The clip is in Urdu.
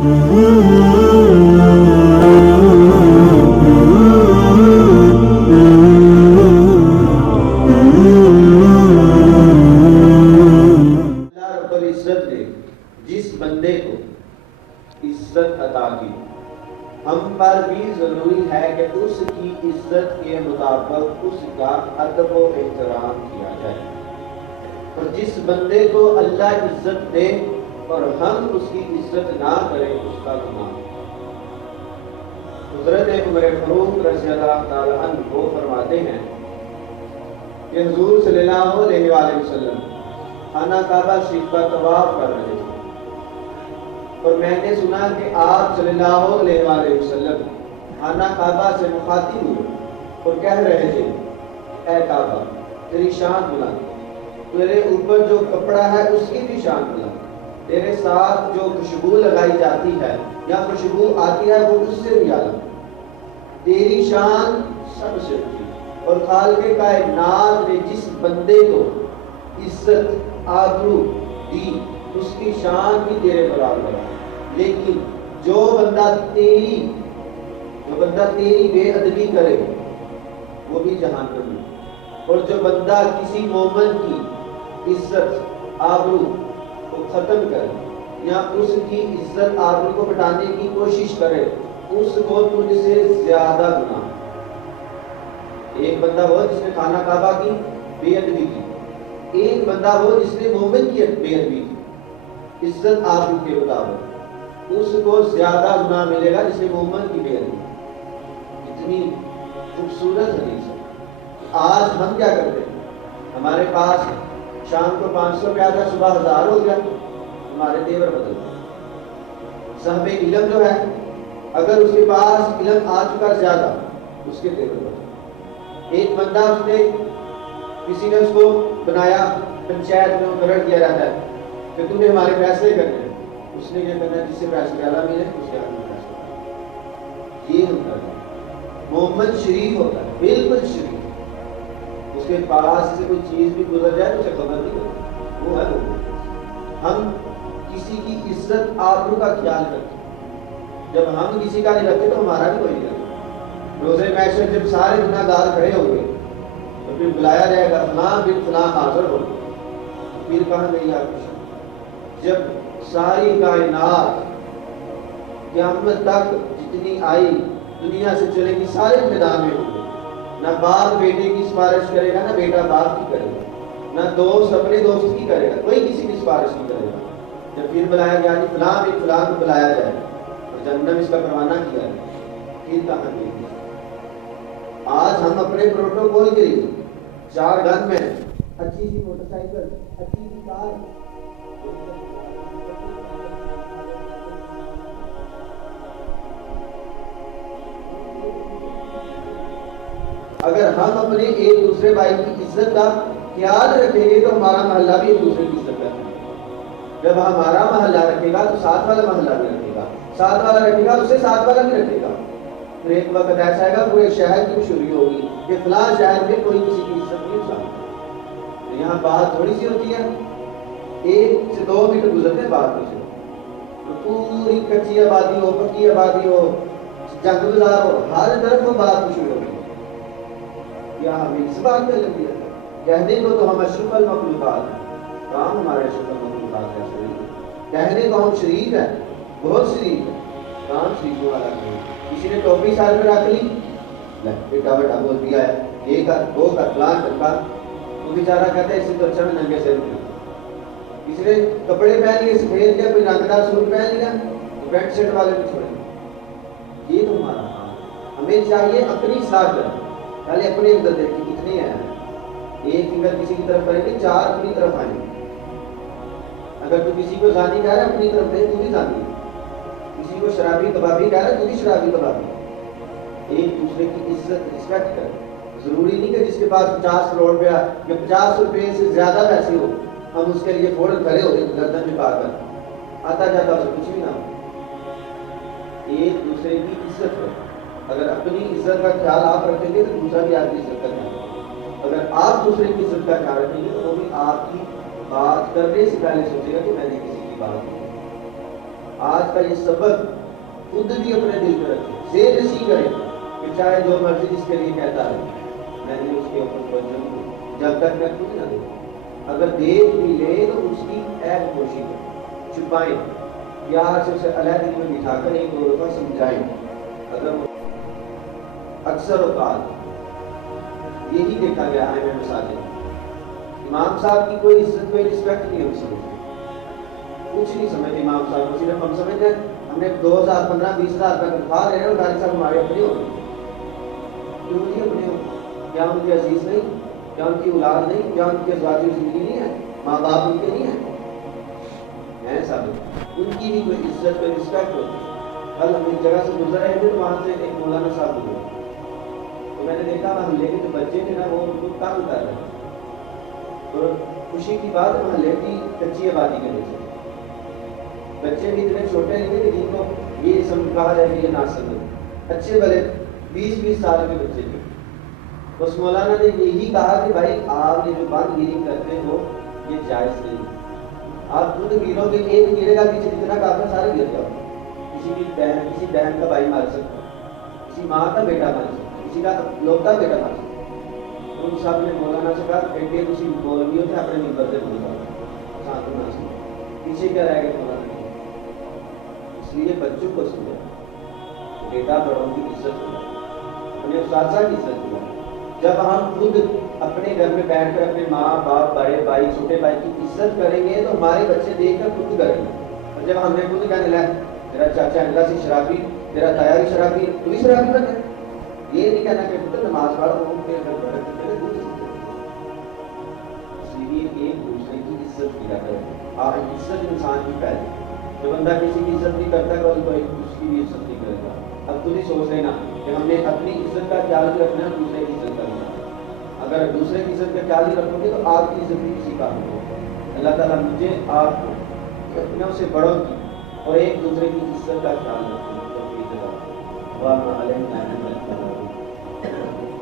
رب العزت نے جس بندے کو عزت عطا کی، ہم پر بھی ضروری ہے کہ اس کی عزت کے مطابق اس کا ادب و احترام کیا جائے، اور جس بندے کو اللہ عزت دے اور ہم اس کی عزت نہ کریں اس کا گناہ۔ حضرت عمر فاروق رضی اللہ تعالی عنہ وہ فرماتے ہیں کہ حضور صلی اللہ علیہ وآلہ وسلم خانہ کعبہ شریف کا طواف کر رہے تھے، اور میں نے سنا کہ آپ صلی اللہ علیہ وآلہ وسلم خانہ کعبہ سے مخاطب ہوئے اور کہہ رہے تھے، اے کعبہ تیری شان بلند، تیرے اوپر جو کپڑا ہے اس کی بھی شان بلند، تیرے ساتھ جو خوشبو لگائی جاتی ہے یا خوشبو آتی ہے وہ اس سے بھی اعلیٰ، تیری شان سب سے اونچی، اور خالق کائنات نے جس بندے کو عزت آبرو دی اس کی شان بھی تیرے برابر ہے، لیکن جو بندہ تیری بے ادبی کرے وہ بھی جہنم میں، اور جو بندہ کسی مومن کی عزت آبرو کو ختم کرے یا اس کی عزت آبرو کو بٹانے کی کوشش کرے اس کو تجھ سے زیادہ گناہ۔ ایک بندہ وہ جس نے خانہ کعبہ کی بے ادبی کی، ایک بندہ وہ جس نے مومن کی بے ادبی کی عزت آبرو کے مطابق، اس کو زیادہ گناہ ملے گا جس نے مومن کی بے ادبی کی۔ اتنی خوبصورت حدیث ہے۔ آج ہم کیا کرتے ہیں؟ ہمارے پاس شام کو 500 روپیہ تھا، صبح 1000 ہو گیا، ہمارے تیور بدل گئے۔ صاحب علم جو ہے اگر اس کے پاس علم آ چکا زیادہ اس کے تیور بدل گئے۔ ایک بندہ اس نے کسی نے اس کو بنایا، پنچایت میں مقرر کیا رہتا ہے کہ تم نے ہمارے فیصلے کرنے ہیں، اس نے یہ کرنا ہے جس سے فیصلے اعلیٰ ملے اس کے آگے فیصلہ۔ یہ ہوتا ہے مومن شریف ہوتا ہے، بالکل شریف، اس کے پاس سے کوئی چیز بھی گزر جائے تو اسے خبر نہیں ہوتی، وہ ہے مومن۔ ہم کسی کی عزت آبرو کا خیال کرتے ہیں، جب ہم کسی کا نہیں رکھتے تو ہمارا بھی کوئی نہیں رکھتا۔ روزے محشر جب سارے گناہ گار کھڑے ہوں گے تو پھر بلایا جائے گا فلاں بن فلاں حاضر ہو، پھر کہاں گئی آپ کی شان؟ جب ساری کائنات قیامت تک جتنی آئی دنیا سے چلے گی سارے میدان میں ہوں گے، نہ باپ بیٹے کی سفارش کرے گا، نہ بیٹا باپ کی کرے گا، نہ دوست اپنے دوست کی کرے گا، کوئی کسی کی سفارش نہیں کرے گا۔ جب پھر بلایا گیا کہ فلاں بن فلاں کو بلایا جائے اور جہنم اس کا پروانہ کیا ہے، پھر کہاں گئی؟ آج ہم اپنے پروٹوکول کے لیے 4 گن میں اچھی سی موٹر سائیکل، اچھی سی کار، اگر ہم اپنے ایک دوسرے بھائی کی عزت کا خیال رکھیں گے تو ہمارا محلہ بھی ایک دوسرے کی عزت کرے گا۔ جب ہمارا محلہ رکھے گا تو ساتھ والا محلہ بھی رکھے گا، ساتھ والا رکھے گا اسے ساتھ والا بھی رکھے گا۔ پھر ایک وقت ایسا آئے گا پورے شہر کی مشہوری ہوگی کہ فلاں شہر میں کوئی کسی کی عزت نہیں اٹھاتا۔ یہاں بات تھوڑی سی ہوتی ہے، 1 سے 2 منٹ گزرتے بات نہیں ہوتی، پوری کچی آبادی ہو، پکی آبادی ہو، جنگ بازار ہو، ہر طرف وہ بات مشہور ہوتی ہے۔ کیا ہمیں اس بات پہ لگی ہے؟ کہنے کو تو ہم اشرف المخلوقات ہیں، کام ہمارے اشرف المخلوقات کا شریف، کہنے کو ہم شریف ہیں، بہت شریف ہیں، کام شریفوں والا نہیں۔ کسی نے ٹوپی سال میں رکھ لی، بیٹا بیٹا بول دیا ہے، یہ کر وہ کر پلان کر، وہ بیچارہ کہتا ہے اس سے تو اچھا میں ننگے سے نہیں۔ کسی نے کپڑے پہن لیے سفید کے، کوئی رنگدار سوٹ پہن لیا، پینٹ شرٹ والے کو چھوڑیں۔ یہ تو ہمارا کام ہے، ہمیں چاہیے اپنی اصلاح کریں، پہلے اپنے اندر دیکھیں کتنے ہیں، ایک فنگر کسی کی طرف کریں گے 4 اپنی طرف آئیں گے۔ اگر تو کسی کو زانی کہہ رہا ہے اپنی طرف دے، تو بھی زانی ہے، کسی کو شرابی کبابی کہہ رہا ہے تو بھی شرابی کبابی۔ ایک دوسرے کی عزت رسپیکٹ کریں، ضروری نہیں کہ جس کے پاس 50 کروڑ روپیہ یا 50 روپے سے زیادہ پیسے ہو ہم اس کے لیے فوراً کھڑے ہو جائیں گردن میں پا کر، آتا جاتا اسے کچھ بھی نہ ہو۔ ایک دوسرے کی عزت کریں، اگر اپنی عزت کا خیال آپ رکھیں گے تو دوسرا بھی آپ کی عزت کا خیال رکھے گا، اگر آپ دوسرے کی عزت کا خیال رکھیں گے تو وہ بھی آپ کی بات کرنے سے پہلے سوچے گا کہ میں نے کسی کی بات کی۔ آج کا یہ سبق خود بھی اپنے دل پہ رکھیں، زیر رسی کریں کہ چاہے جو مرضی جس کے لیے کہتا ہے میں نے اس کے اوپر توجہ نہیں دی، جب تک میں خود نہ دیکھوں، اگر دیکھ بھی لے تو اس کی عیب پوشی کریں، چھپائیں، پیار سے اسے علیحدگی میں بٹھا کر ایک دو دفعہ سمجھائیں۔ اگر اکثر اوقات یہی دیکھا گیا ہے میں مساجد، امام صاحب کی کوئی عزت کوئی رسپیکٹ نہیں ہم سمجھتے، کچھ نہیں سمجھتے امام صاحب کو، صرف ہم سمجھتے ہیں ہم نے 2000 15 20,000 روپے تنخواہ لے رہے ہیں اور ڈاکٹر صاحب ہمارے اپنے ہو گئے، کیوں نہیں اپنے ہو؟ کیا ان کے عزیز نہیں؟ کیا ان کی اولاد نہیں؟ کیا ان کی ازواج زندگی نہیں ہے؟ ماں باپ ان کے نہیں ہیں؟ ہیں صاحب، ان کی بھی کوئی عزت کوئی رسپیکٹ ہوتی ہے۔ کل ہم ایک جگہ سے گزر رہے تھے تو وہاں سے ایک مولانا صاحب گزرے، تو میں نے دیکھا محلے کے جو بچے تھے نا وہ ان کو تنگ کر رہے تھے، تو خوشی کی بات محلے کی کچی آبادی کے بچے، بچے بھی اتنے چھوٹے نہیں تھے کہ جن کو یہ کہا جائے کہ یہ نہ سمجھ، اچھے بھلے 20 سال کے بچے تھے۔ اس مولانا نے یہی کہا کہ بھائی آپ یہ جو بند گیری کرتے ہو یہ جائز نہیں، آپ خود گیرو گے، ایک گرے گا پیچھے جتنا کافی سارے گر جاؤ، کسی بہن کا بھائی مار سکتا ہے، کسی ماں کا بیٹا مار سکتا ہے، کسی کا لوتا بیٹا مار سکتا ہے۔ ان صاحب نے مولانا سے کہا بیٹے کسی مولویوں سے اپنے ممبر سے بولتا ساتھ نہ سن، پیچھے کیا رہے گا مولانا؟ اس لیے بچوں کو سمجھا، بیٹا بڑوں کی عزت ہو، انہیں اساتذہ کی عزت ہو۔ جب ہم خود اپنے گھر میں بیٹھ کر اپنے ماں باپ بڑے بھائی چھوٹے بھائی کی عزت کریں گے تو ہمارے بچے دیکھ کر خود کریں گے، اور جب ہم نے خود کہنے لگا تیرا چاچا اللہ سے شرابی، تیرا تایا بھی شرابی، تو بھی شرابی بن جائے، یہ نہیں کہنا کہ پتر نماز پڑھو تیرے گھر پر اس لیے ایک دوسرے کی عزت کیا کریں، اور عزت انسان کی پہلے، جو بندہ کسی کی عزت نہیں کرتا کل کوئی اس کی بھی عزت نہیں کرے گا۔ اب خود ہی سوچ لینا کہ ہم نے اپنی عزت کا خیال رکھنا ہے، دوسرے کی عزت کرنا ہے، اگر دوسرے کی عزت کا خیال نہیں رکھو گے تو آپ کی عزت بھی کسی کام نہیں ہوگی۔ اللہ تعالیٰ مجھے آپ کو اپنوں سے بڑوں کی اور ایک دوسرے کی عزت کا خیال رکھنا ہے۔